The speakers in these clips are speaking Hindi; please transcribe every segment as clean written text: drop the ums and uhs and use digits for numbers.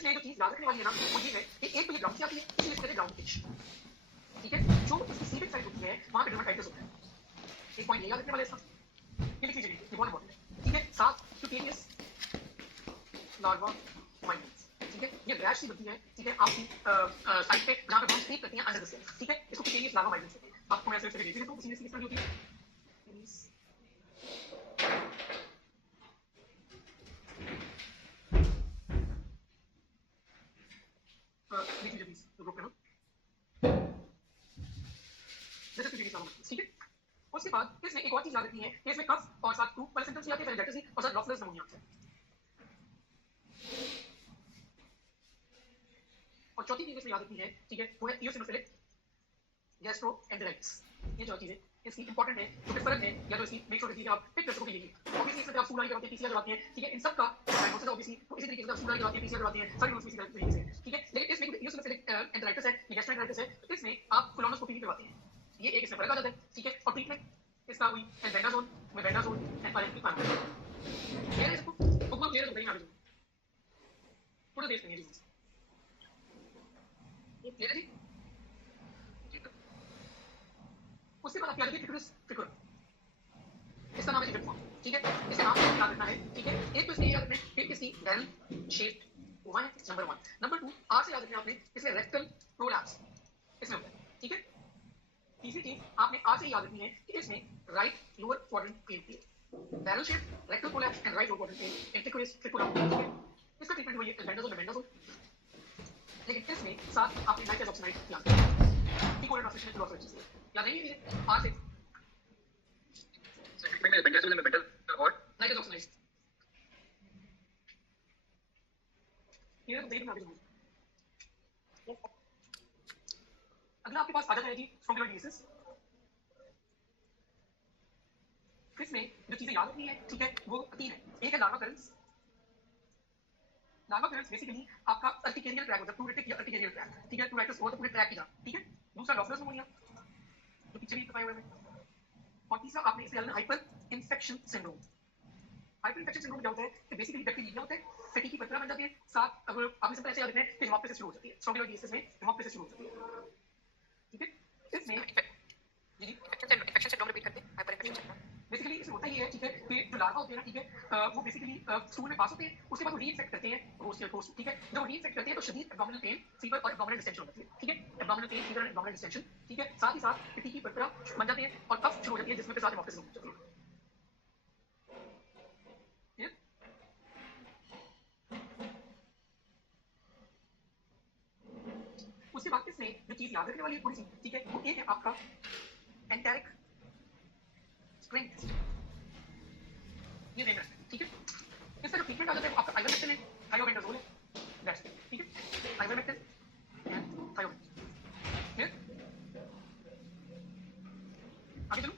इसमें जो चीज याद रखने वाली है ना वो ये है कि एक तो ये ग्राउंड से आती है, इसलिए इसको कहते हैं ग्राउंड पिच। ठीक है, जो इसकी सीबेक साइड होती है वहां पे डर्माटाइटिस होता है। एक पॉइंट ये याद रखने वाला है इसका, ये लिख लीजिए, ये बहुत इंपॉर्टेंट है। ठीक है, साथ क्यूटेनियस लार्वा माइनस। ठीक है, ये रैश सी बनती है, ठीक है, आपकी साइड पे जहां पे हम स्लीप करते हैं अंडर द स्किन। ठीक है, इसको क्यूटेनियस लार्वा माइनस कहते हैं। आपको मैं ऐसे देख देता हूँ, सीरियसली किस तरह की होती है। देख लीजिए प्लीज, ग्रुप में ना, जैसे क्यूटेनियस लार्वा माइनस। ठीक है, उसके बाद इसमें एक और चीज याद रखनी है कि इसमें कफ और साथ फ्लू वाले सिम्टम्स आते हैं, फेरिंजाइटिस और साथ लॉफलेस निमोनिया आता है। और चौथी चीज इसमें याद रखनी है, ठीक है, वो है इयोसिनोफिलिक गैस्ट्रोएंटेराइटिस। ये जो चीज है इसकी इंपॉर्टेंट है, जो कि फर्क है या तो इसकी मेक श्योर रखिए आप पिक कर सको। यही ऑब्वियसली इसमें आप स्टूल लगाते हैं, पीसीआर लगाते हैं, ठीक है, इन सब का डायग्नोसिस ऑब्वियसली इसी तरीके से आप स्टूल लगाते हैं, पीसीआर लगाते हैं, सारी रूल्स इसी तरीके से, ठीक है। लेकिन इसमें इयोसिनोफिलिक एंटेराइटिस है, ये गैस्ट्रोएंटेराइटिस है, तो इसमें आप कोलोनोस्कोपी भी करवाते हैं। ये एक इसमें फर्क आ जाता है, ठीक है। और ट्रीटमेंट इसका हुई एल्बेंडाजोल, मेबेंडाजोल एंड पायरेट्रिक। क्लियर है सबको? बुक में क्लियर है तो बताइए आगे पूरा देश नहीं है जी। ये क्लियर है जी? उसके बाद आप याद रखिए ट्रिकुलस ट्रिकुलर, इसका नाम है ट्रिकुलर फॉर्म। ठीक है, इसका नाम आपको याद रखना है। ठीक है, एक तो इसमें याद रखना है कि इसकी बैरल शेप्ड हुआ है, नंबर 1। नंबर 2 आर से याद रखना है आपने, इसमें रेक्टल प्रोलैप्स इसमें होता है। ठीक है, तीसरी चीज आपने आर से याद रखनी है कि इसमें राइट लोअर क्वाड्रेंट पेन होती है। Barrel shape, rectal prolapse and right lower quadrant pain in ट्रिकुलस ट्रिकुलर। ठीक है, इसका ट्रीटमेंट हुई है एल्बेंडाजोल मेबेंडाजोल, लेकिन इसमें साथ आपने नाइट्रस ऑक्साइड याद रखना है। डिकोडेड ट्रांसलेशन टू ऑक्सीजन याद नहीं है आर से में एल्बेंडाजोल मेबेंडाजोल और नाइट्रस ऑक्साइड। ये तो देख ना आगे। अगला आपके पास आ जाता है जी स्पॉन्डिलोलिसिस। इसमें जो चीजें याद रखनी है, ठीक है, वो 3 है। एक है लार्वा करंस। लार्वा करंस बेसिकली आपका अर्टिकेरियल ट्रैक होता है, प्लूरेटिक या अर्टिकेरियल ट्रैक। ठीक है, प्लूरेटिस हो तो पूरे ट्रैक की तरह। ठीक है, दूसरा लॉफलेस निमोनिया जो पीछे भी बताया हुआ है, और तीसरा आपने इसे याद hyper infection syndrome. Hyper infection syndrome क्या होता है कि बेसिकली बैक्टीरिया होता है, फैटी की पत्रा बन जाती है, साथ अगर आपने सिंपल ऐसे याद रखना है कि हेमोप्टिसिस शुरू हो जाती है। स्पॉन्डिलोलिसिस में हेमोप्टिसिस शुरू हो जाती है। ठीक है, इसमें जी इन्फेक्शन सिंड्रोम रिपीट करते हैं, हाइपर इन्फेक्शन सिंड्रोम। बेसिकली इसमें होता ये है, ठीक है, कि जो लार्वा होते हैं ना, ठीक है, वो बेसिकली स्टूल में पास होते हैं, उसके बाद वो रीइंफेक्ट करते हैं होस्ट या होस्ट। ठीक है, जब वो रीइंफेक्ट करते हैं तो शदीद एब्डोमिनल पेन, फीवर और एब्डोमिनल डिस्टेंशन होती है। ठीक है, abdominal pain, fever and abdominal distension. ठीक है, साथ ही साथ पिटी की पत्रा बन जाते हैं और कफ शुरू हो जाती है, जिसमें के साथ हेमोप्टिसिस हो जाती है। उसके बाद इसमें जो चीज याद रखने वाली है थोड़ी सी, ठीक है, वो एक है आपका एंटेरिक स्ट्रेंथ टेस्ट। ये देखना है, ठीक है। इसका जो ट्रीटमेंट आ जाता है आपका आइवरमेक्टिन है, थायोबेंडाजोल है, दैट्स इट। ठीक है, आइवरमेक्टिन एंड थायोबेंडाजोल। क्लियर? आगे चलो।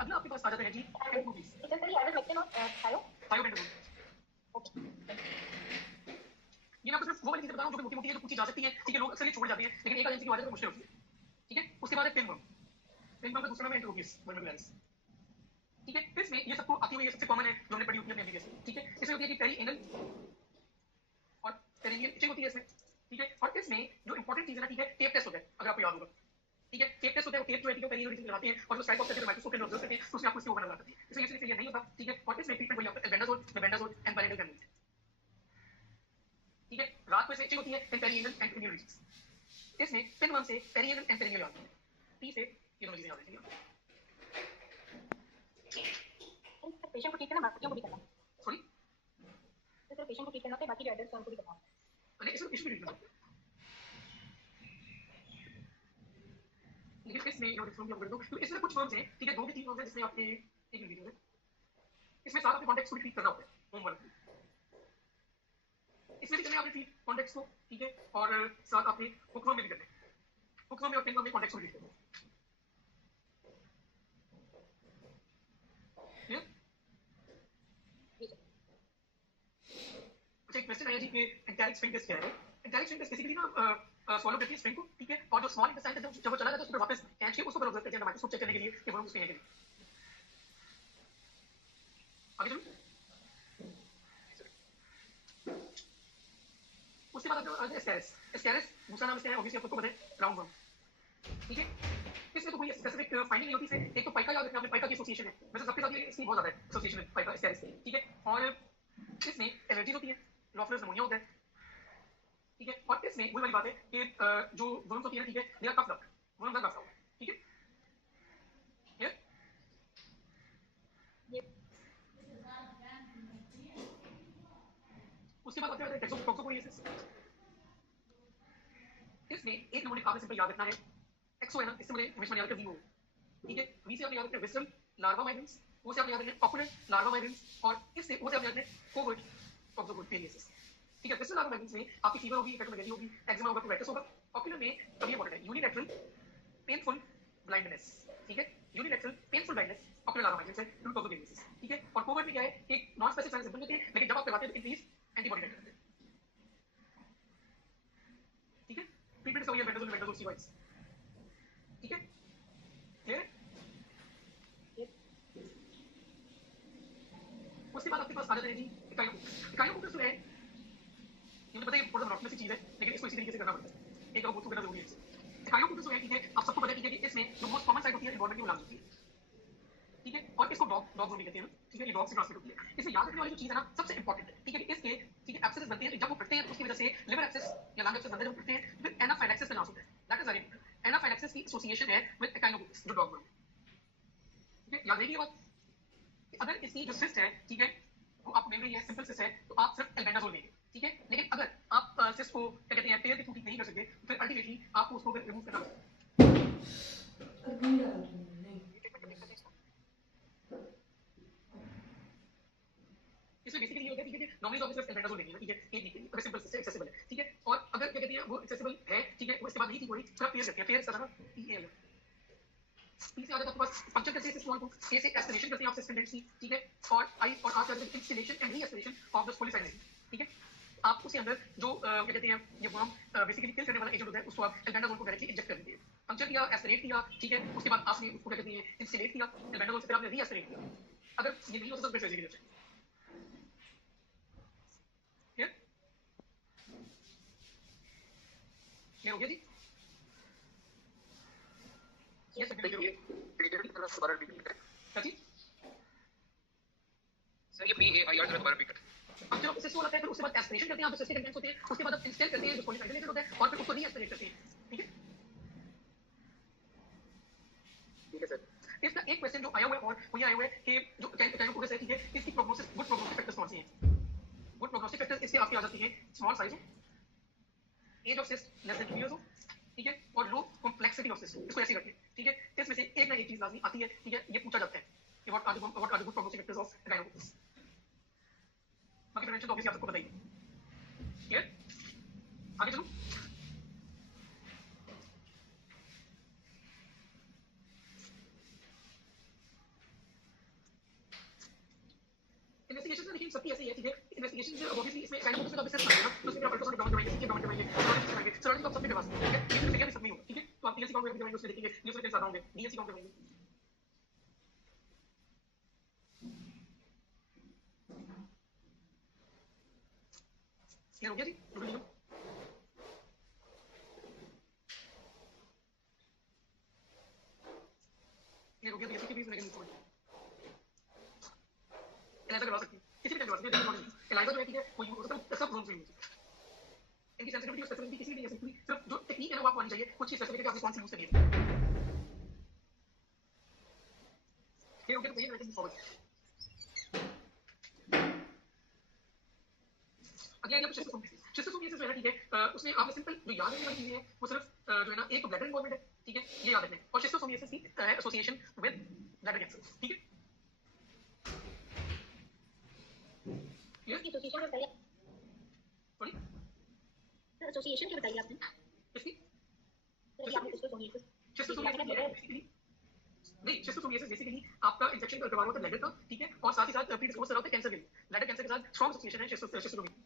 अगला आपके पास आ जाता है जी एंटीबॉडीज। इट्स सर आइवरमेक्टिन और थायोबेंडाजोल। ओके, ये मैं आपको सिर्फ वो वाली चीजें बता रहा हूं जो मोटी मोटी है, जो पूछी जा सकती है। ठीक है, लोग अक्सर ये छोड़ जाते हैं, लेकिन एक एजेंसी की वजह से मुश्किल होती है। ठीक है, उसके बाद है पिनवर्म। पिनवर्म का दूसरा नाम है एंटीरोपियस वर्मिकुलरिस। ठीक है, इसमें ये सबको आती हुई है, सबसे कॉमन है जो हमने पढ़ी होती है अपने एमबीबीएस में। ठीक है, इसमें होती है कि पेरी एनल और पेरिनियल इचिंग होती है इसमें। ठीक है, और इसमें जो इंपॉर्टेंट चीज है ना, ठीक है, टेप टेस्ट होता है, अगर आपको याद होगा। ठीक है, टेप टेस्ट होता है, वो टेप जो है, ठीक है, पेरिनियल इचिंग लगाते हैं और जो स्ट्राइक ऑफ करके माइक्रोस्कोप के अंदर ऑब्जर्व करते हैं, तो उसमें आपको इसकी ओवर नजर आती है। इसमें ये नहीं होता। ठीक है, और इसमें ट्रीटमेंट वही आपका albendazole, mebendazole and pyrethric acid. ठीक है, रात को इसमें इचिंग होती है and perineal and perineal itching. इसमें पिनवर्म से पेरिनियल एंड पेरिनियल आती है, टी से ये दोनों चीजें याद रखिएगा। पेशेंट को ठीक करना, बाकियों को भी करना। सॉरी, तो पेशेंट को ठीक करना है, बाकी जो एडल्ट उनको भी करना है। अरे इसमें इशू भी ट्रीटमेंट, लेकिन इसमें ये डिफरेंट कर दो, तो इसमें कुछ फॉर्म्स हैं, ठीक है, 2 के 3 फॉर्म्स हैं जिसमें आपके एक वीडियो है, इसमें सारा आपके कॉन्टेक्स्ट को ट्रीट करना होता है होमवर्क। इसमें भी करना है आपने ट्रीट कॉन्टेक्स्ट को, ठीक है, और साथ आपने हुक्म में भी करना है, हुक्म में और पिनवर्म में कॉन्टेक्स्ट को ट्रीट करना है। क्लियर? अच्छा, एक क्वेश्चन आया जी कि एंटेरिक स्फिंक्टर क्या है? एंटेरिक स्फिंक्टर बेसिकली ना सॉलो करती है स्फिंक्टर को, ठीक है, और जो स्मॉल इंटेस्टाइन है जब वो चला जाता है उसको वापस कैच के उसको ऑब्जर्व करते हैं माइक्रोस्कोप चेक करने के लिए कि वो उसमें है कि नहीं। आगे चलो। उसके बाद आता है एस्केरिस। एस्केरिस दूसरा नाम इसका है, ऑब्वियसली आपको पता है, राउंड वर्म, ठीक है। इसमें तो कोई स्पेसिफिक फाइंडिंग नहीं होती है। एक तो पाइका याद रखना, आपने पाइका की एसोसिएशन है, वैसे सबके साथ ये इसकी बहुत ज्यादा है एसोसिएशन में पाइका एस्केरिस, ठीक है। और इसमें एलर्जी होती है, लॉफलेस निमोनिया होता है, ठीक है। और इसमें वही वाली बात है कि जो वर्म्स होती है ना, ठीक है, they are coughed up, worms are coughed up, ठीक है। क्लियर? उसके बाद आते हैं टॉक्सोपोरिएसिस। इसमें एक नंबर काफी सिंपल याद रखना है, एक्सो है ना, इससे मुझे हमेशा याद रखना वीओ, ठीक है। वी से आपने याद रखना विसरल लार्वा माइग्रेंस, वो से आपने याद रखना ऑकुलर लार्वा माइग्रेंस, और इससे वो से आपने याद रखना कोवर्ट टॉक्सोपोरिएसिस, ठीक है। विसरल लार्वा माइग्रेंस में आपकी फीवर होगी, इन्फेक्शन होगी, एक्जिमा होगा, प्रोवेक्टस होगा। ऑकुलर में कभी इंपॉर्टेंट है यूनिलैटरल पेनफुल ब्लाइंडनेस, ठीक है। Unilateral painful blindness ocular larva migrans है, टॉक्सोपोरिएसिस, ठीक है। और कोवर्ट में क्या है, एक नॉन स्पेसिफिक साइन सिम्पटम होते हैं, लेकिन जब आप करवाते हैं तो इंक्रीज एंटीबॉडी टाइटर करते हैं, ठीक है। ट्रीटमेंट इसका वही है, बेंडाजोल बेंडाजोल स्टीरॉइड्स, ठीक है। क्लियर है? उसके बाद आपके पास आ जाते हैं जी इकाइनोकोकस जो है, ये मुझे पता है थोड़ा सा मोनोटोनस चीज है, लेकिन इसको इसी तरीके से करना पड़ता है, एक दफा करना जरूरी है। इकाइनोकोकस जो है, ठीक है, आप सबको पता है, ठीक है, कि इसमें जो मोस्ट कॉमन साइट होती है इन्वॉल्वमेंट की वो लंग्स होती है, ठीक है। और इसको डॉग भी कहते हैं, ठीक है, ये डॉग से ट्रांसमिट होती है। इसमें याद रखने वाली जो चीज है ना, सबसे इंपॉर्टेंट है, ठीक है, कि इसके, ठीक है, एब्सेसेस बनते हैं, तो जब वो फटते हैं तो उसकी वजह से लिवर एब्सेस या लंग एब्सेस बनते हैं, जब फटते हैं तो फिर एनाफाइलैक्सिस का नाम होता है, that is very important. Anaphylaxis की एसोसिएशन है विद इकाइनोकोकस, जो डॉग वर्म, ठीक है। याद रखिए बात, अगर इसकी जो सिस्ट है, ठीक है, वो आपको मिल रही है सिंपल सिस्ट है, तो आप सिर्फ एल्बेंडाजोल लेंगे, ठीक है। लेकिन अगर आप सिस्ट को क्या कहते हैं पेयर की टूटी नहीं कर सकते, तो फिर अल्टीमेटली आपको उसको रिमूव करना पड़ेगा। इसमें बेसिकली ये होता है, ठीक है, नॉर्मली तो आप सिर्फ एल्बेंडाजोल लेंगे, ठीक है, एक वीक के लिए, अगर सिंपल सिस्ट है, एक्सेसिबल है, ठीक है। और अगर क्या कहते हैं वो एक्सेसिबल है, ठीक है, वो इसके बाद नहीं ठीक हो रही, फिर आप पेयर करते हैं, पेयर सारा पीएल, पी से आ जाता है आपके पास फंक्शन करते हैं सिस्ट वॉल को, ए से एस्पिरेशन करते हैं आप सिस्ट टेंडेंसी, ठीक है। और आई और आर करते हैं इंस्टिलेशन एंड रीएस्पिरेशन ऑफ द पोलीसाइनेज, ठीक है। आप उसके अंदर जो क्या कहते हैं ये वर्म बेसिकली किल करने वाला एजेंट होता है, उसको आप एल्बेंडाजोल को डायरेक्टली इंजेक्ट कर दीजिए, फंक्शन किया, एस्पिरेट किया, ठीक है। उसके बाद आपने उसको क्या कहते हैं इंस्टिलेट किया एल्बेंडाजोल से, फिर आपने रीएस्पिरेट किया। अगर ये नहीं होता तो फिर सर्जरी करते हैं, क्लियर? क्लियर हो गया जी? यस सर, देखिए पीरियड की तरह दोबारा रिपीट करें क्या जी? सर, ये PAIR जरा दोबारा रिपीट करें। अब जब सिस्ट होता है, फिर उसके बाद एस्पिरेशन करते हैं आप, जो सिस्ट के कंटेंट्स होते हैं, उसके बाद आप इंस्टेल करते हैं जो पोलीसाइनेज होता है, और फिर उसको रीएस्पिरेट करते हैं, ठीक है। ठीक है सर। इसका एक क्वेश्चन जो आया हुआ है, और वो ये आया हुआ है कि जो इकाइनोकोकस है, ठीक है, इसकी प्रोग्नोसिस, गुड प्रोग्नोस्टिक फैक्टर्स कौन से हैं? गुड प्रोग्नोस्टिक फैक्टर्स इसके आपके आ जाती है स्मॉल साइज हो, age of cyst less than 2 years हो, ठीक है, और लो कॉम्प्लेक्सिटी ऑफ सिस्ट, इसको ऐसे रखिए, ठीक है। इसमें से एक ना एक चीज लाजमी आती है, ठीक है, ये पूछा जाता है कि what are the good prognostic factors of echinococcus. बाकी प्रिवेंशन तो ऑब्वियसली आप सबको बताइए, क्लियर? आगे चलो। इन्वेस्टिगेशन देखिए सबकी ऐसे ही है, ठीक है। इन्वेस्टिगेशन जो ऑब्वियसली इसमें इकाइनोकोकस में तो सिर्फ लगेगा, तो उसमें आप अल्ट्रासाउंड ग्राउंड करवाएंगे, सीटी ग्राउंड करवाएंगे, सराउंडिंग तो आप सबने करवा सकते हैं, ठीक है। ये फिगर भी सब नहीं होगा, ठीक है। तो आप डीएनसी ग्राउंड करवाएंगे, उसमें देखेंगे न्यूक्लियोटाइड ज्यादा होंगे, डीएनसी ग्राउंड करवाएंगे, क्लियर हो गया जी? क्लियर हो गया? डीएनसी के बीच में लेकिन एलाइजा करवा सकती है, किसी भी करवा सकती है, एलाइजा जो है, ठीक है, वो यूज होता है सब जोन में यूज होता है। इनकी सेंसिटिविटी और स्पेसिफिसिटी किसी भी नहीं है सकती, सिर्फ जो टेक्निक है ना वो आपको आनी चाहिए, कुछ चीज स्पेसिफिक है आपको कौन सी यूज करनी है। क्लियर हो गया? तो ये लेट्स मूव फॉरवर्ड। अगला आइडिया शिस्टोसोमियासिस जो है ना, ठीक है, उसमें आपने सिंपल जो याद रखने वाली चीज है वो सिर्फ जो है ना, एक तो ब्लैडर इन्वॉल्वमेंट है, ठीक है, ये याद रखना है, और शिस्टोसोमियासिस की एसोसिएशन विद ब्लैडर कैंसर, ठीक है। इसकी एसोसिएशन के बताइए, सॉरी, एसोसिएशन के बताइए आपने, इसकी तो आपने शिस्टोसोमियासिस शिस्टोसोमियासिस बेसिकली नहीं, शिस्टोसोमियासिस बेसिकली आपका इंफेक्शन करवा रहा होता है ब्लैडर का, ठीक है, और साथ ही साथ प्रीडिस्पोज कर रहा होता है कैंसर के लिए, ब्लैडर कैंसर के साथ स्ट्रांग एसोसिएशन है शिस्टोसोमियासिस।